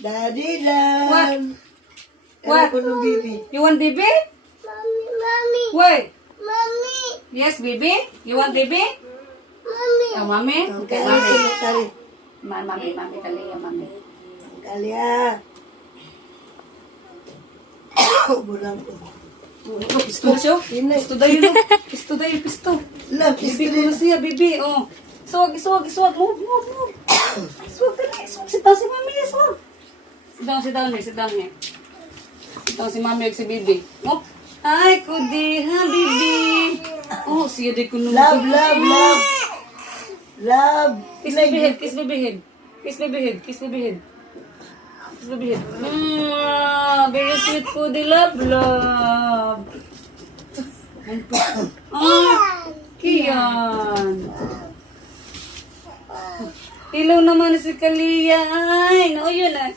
Daddy love. What? What? Ano baby? You want baby? Mommy. Wait. Mommy. Yes, baby? You want baby? Mommy. Oh, mommy? Kali, Mommy. kali. Mommy, kali ya, mommy. Kali ah. Bulang ko. Pisto siya. Pisto dayo, no? Pisto dayo, pisto. Love, Bibi ko na siya, bibi. Oh. Iswag. Move. Iswag dali. Sit down si mami, iswag. Sit down here. Sit down si mami at si bibi. Oh. Ay, kudi ha, bibi. Oh, siya di ko nung. Love. Love. Kiss baby head. Very sweet kudi, love. Kiyan. Ilaw naman si Kalia. Ay, no, yun na.